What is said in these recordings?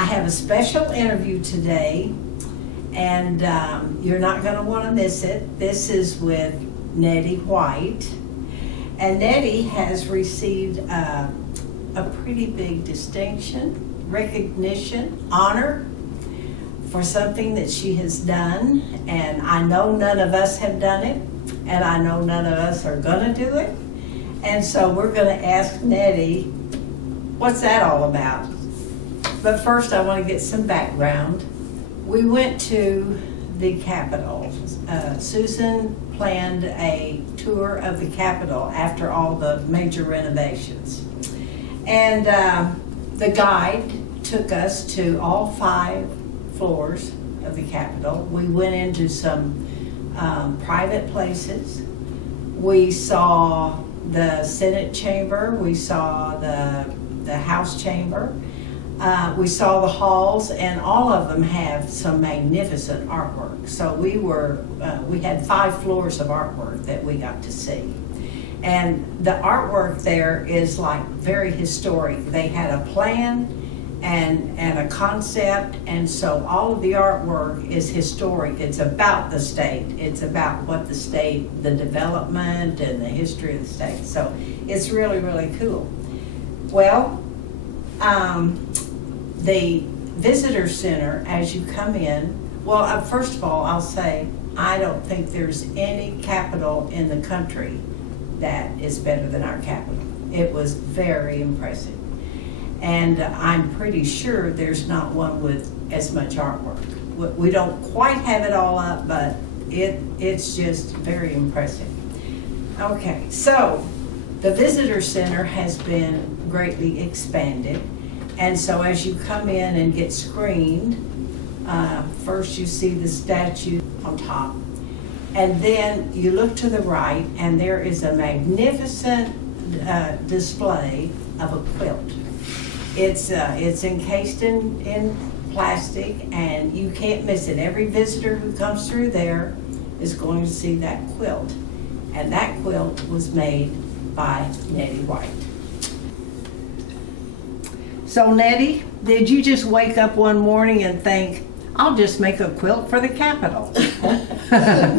I have a special interview today, and you're not going to want to miss it. This is with Nettie White, and Nettie has received a pretty big distinction, recognition, honor for something that she has done, and I know none of us have done it, and I know none of us are going to do it. And so we're going to ask Nettie, what's that all about? But first I want to get some background. We went to the Capitol. Susan planned a tour of the Capitol after all the major renovations. And the guide took us to all 5 floors of the Capitol. We went into some private places. We saw the Senate chamber, we saw the House chamber, we saw the halls, and all of them have some magnificent artwork. So we had 5 floors of artwork that we got to see. And the artwork there is like very historic. They had a plan and a concept, and so all of the artwork is historic. It's about the state. It's about what the state, the development and the history of the state. So it's really, really cool. Well, the visitor center, as you come in, well, first of all, I'll say, I don't think there's any Capitol in the country that is better than our Capitol. It was very impressive. And I'm pretty sure there's not one with as much artwork. We don't quite have it all up, but it's just very impressive. Okay, so the visitor center has been greatly expanded. And so as you come in and get screened, first you see the statue on top. And then you look to the right, and there is a magnificent display of a quilt. It's encased in plastic, and you can't miss it. Every visitor who comes through there is going to see that quilt. And that quilt was made by Nettie White. So Nettie, did you just wake up one morning and think, I'll just make a quilt for the Capitol?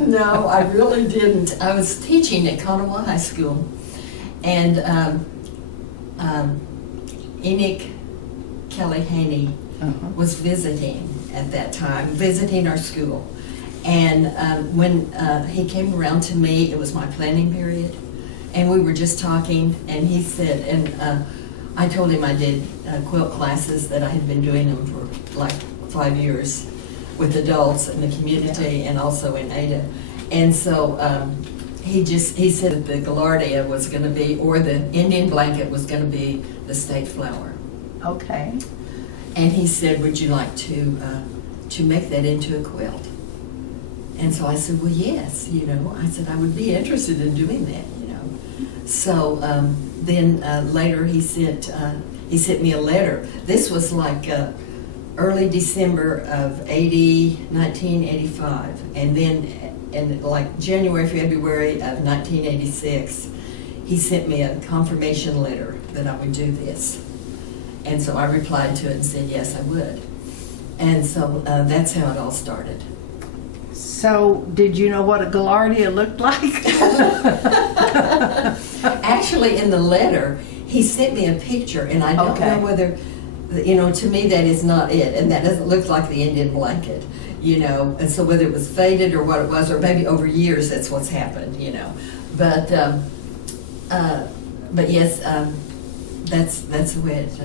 No, I really didn't. I was teaching at Kanawha High School, and Enoch Kelly Haney was visiting at that time, visiting our school. And when he came around to me, it was my planning period, and we were just talking, and he said, and I told him I did quilt classes, that I had been doing them for like 5 years with adults in the community and also in Ada. And so he said that the gaillardia was going to be, or the Indian blanket was going to be the state flower. Okay. And he said, would you like to make that into a quilt? And so I said, well, yes, I said I would be interested in doing that, So then later he sent me a letter. This was like early December of 1985, and then in like January, February of 1986, he sent me a confirmation letter that I would do this. And so I replied to it and said, yes, I would. And so that's how it all started. So did you know what a gaillardia looked like? Actually, in the letter, he sent me a picture, and I don't know whether, to me that is not it, and that doesn't look like the Indian blanket, and so whether it was faded or what it was, or maybe over years that's what's happened, But yes, that's the way it,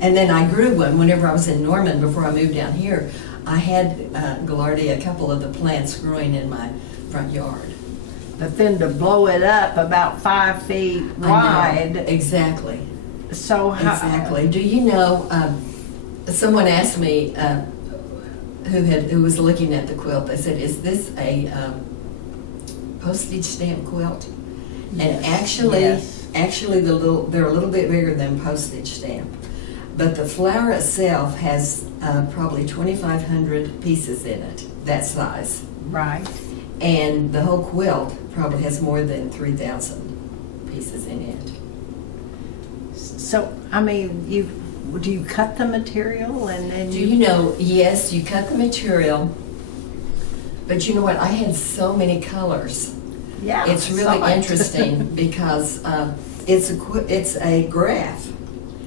And then I grew one whenever I was in Norman before I moved down here. I had gaillardia, a couple of the plants growing in my front yard. But then to blow it up about 5 feet wide. Exactly. So how, exactly. Do you know? Someone asked me who was looking at the quilt. They said, "Is this a postage stamp quilt?" And actually, they're a little bit bigger than postage stamp. But the flower itself has probably 2,500 pieces in it, that size. Right. And the whole quilt probably has more than 3,000 pieces in it. So, I mean, do you cut the material and then Do you know, yes, you cut the material, but you know what, I had so many colors. Yeah. It's I really saw it. interesting because it's a graph.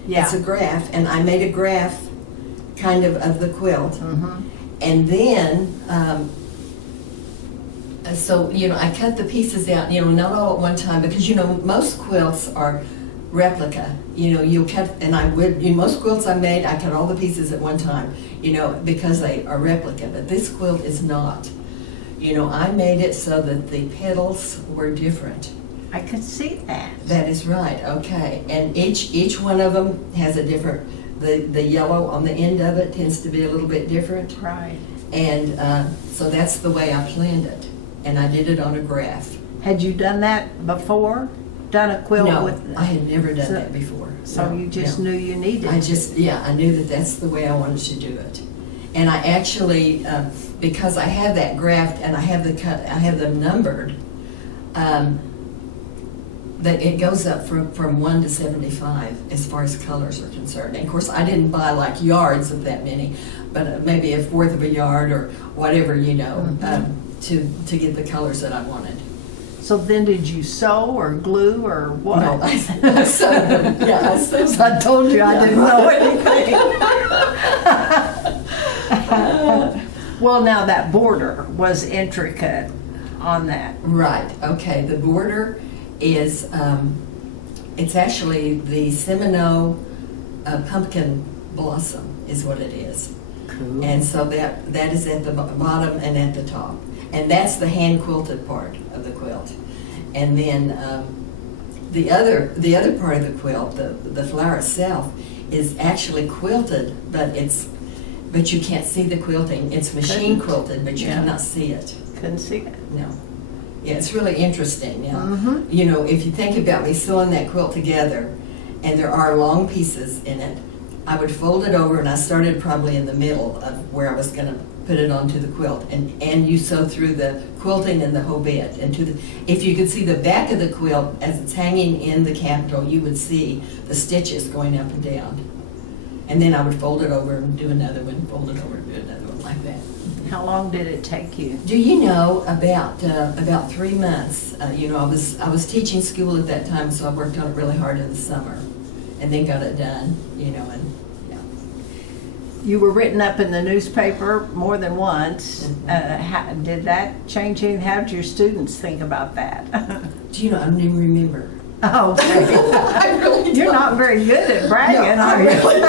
Yeah. It's a graph, and I made a graph kind of the quilt. Mm-hmm. And then, so, you know, I cut the pieces out, you know, not all at one time, because, you know, most quilts are replica. You know, you'll cut, and I would, in most quilts I made, I cut all the pieces at one time, you know, because they are replica, but this quilt is not. You know, I made it so that the petals were different. I could see that. That is right, okay. And each one of them has a different, the yellow on the end of it tends to be a little bit different. Right. And so that's the way I planned it. And I did it on a graph. Had you done that before? Done a quilt No, with? I had never done So- that before. So No, you just no. knew you needed I to. just, yeah, I knew that that's the way I wanted to do it. And I actually, because I have that graph and I have them numbered, that it goes up from 1 to 75 as far as colors are concerned. And of course, I didn't buy like yards of that many, but maybe a fourth of a yard or whatever, you know, to get the colors that I wanted. So then did you sew or glue or what? No, I sewed them. Yeah, I sewed them. I told you I didn't know anything. Well, now that border was intricate on that. Right, okay, the border is, it's actually the Seminole pumpkin blossom is what it is. Cool. And so that is at the bottom and at the top. And that's the hand quilted part of the quilt. And then the other part of the quilt, the flower itself, is actually quilted, but you can't see the quilting. It's machine quilted, but you cannot see it. Couldn't see it. No. Yeah, it's really interesting. Yeah. Mhm. You know, if you think about me sewing that quilt together, and there are long pieces in it, I would fold it over, and I started probably in the middle of where I was going to put it onto the quilt, and you sew through the quilting and the whole bit. And if you could see the back of the quilt as it's hanging in the Capitol, you would see the stitches going up and down. And then I would fold it over and do another one, fold it over and do another one like that. How long did it take you? Do you know about 3 months? You know, I was teaching school at that time, so I worked on it really hard in the summer, and then got it done. You know, and yeah. You were written up in the newspaper more than once. Did that change anything? How did your students think about that? Do you know? I don't even remember. Oh, okay. I really You're don't. not very good at bragging, No, I are you? really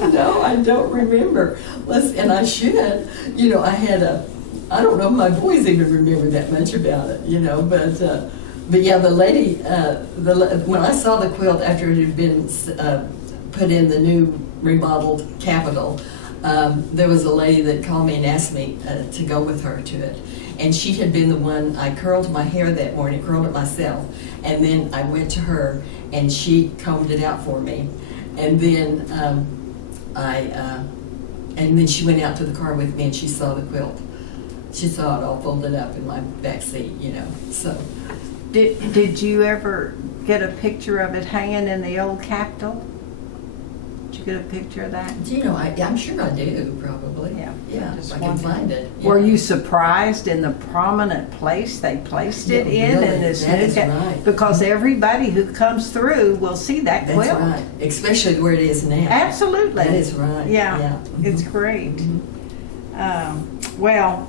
don't. No, I don't remember. And I should. You know, I don't know if my boys even remember that much about it, you know, but yeah, the lady, when I saw the quilt after it had been put in the new remodeled Capitol, there was a lady that called me and asked me to go with her to it. And she had been the one, I curled my hair that morning, curled it myself, and then I went to her and she combed it out for me. And then and then she went out to the car with me and she saw the quilt. She saw it all folded up in my back seat, you know, so. Did you ever get a picture of it hanging in the old Capitol? Did you get a picture of that? Do you know, I'm sure I do, probably. Yeah. Yeah, Just if I can wondered. find it. Were Yeah. you surprised in the prominent place they placed it Yeah, in really, this that new is right. Because everybody who comes through will see that That's quilt. right, especially where it is now. Absolutely. That is right. Yeah, Yeah. it's Mhm. great. Mhm. Well,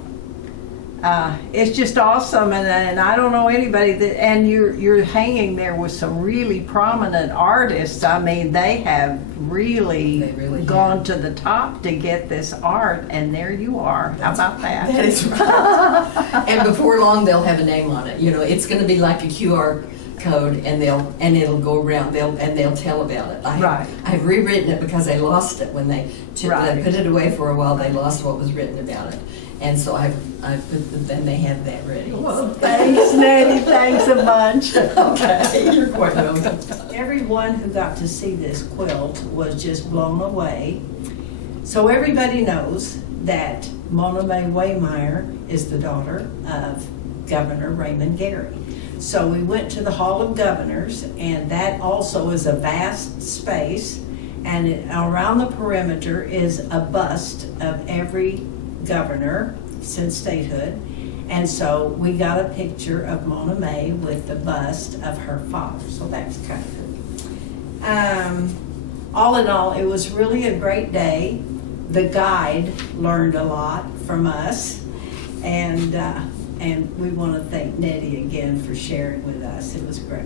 it's just awesome, and I don't know anybody that. And you're hanging there with some really prominent artists. I mean, they have really, They really gone have. to the top to get this art, and there you are. How about that? That is right. And before long, they'll have a name on it. You know, it's going to be like a QR code, and it'll go around. They'll tell about it. Right. I've rewritten it because I lost it when they Right. put it away for a while. They lost what was written about it, and so then they have that ready. Well, thanks, Nettie. Thanks a bunch. Okay, you're quite welcome. Everyone who got to see this quilt was just blown away. So everybody knows that Mona May Waymeyer is the daughter of Governor Raymond Gary. So we went to the Hall of Governors, and that also is a vast space, and around the perimeter is a bust of every governor since statehood. And so we got a picture of Mona May with the bust of her father, so that's kind of cool. All in all, it was really a great day. The guide learned a lot from us, and we want to thank Nettie again for sharing with us. It was great.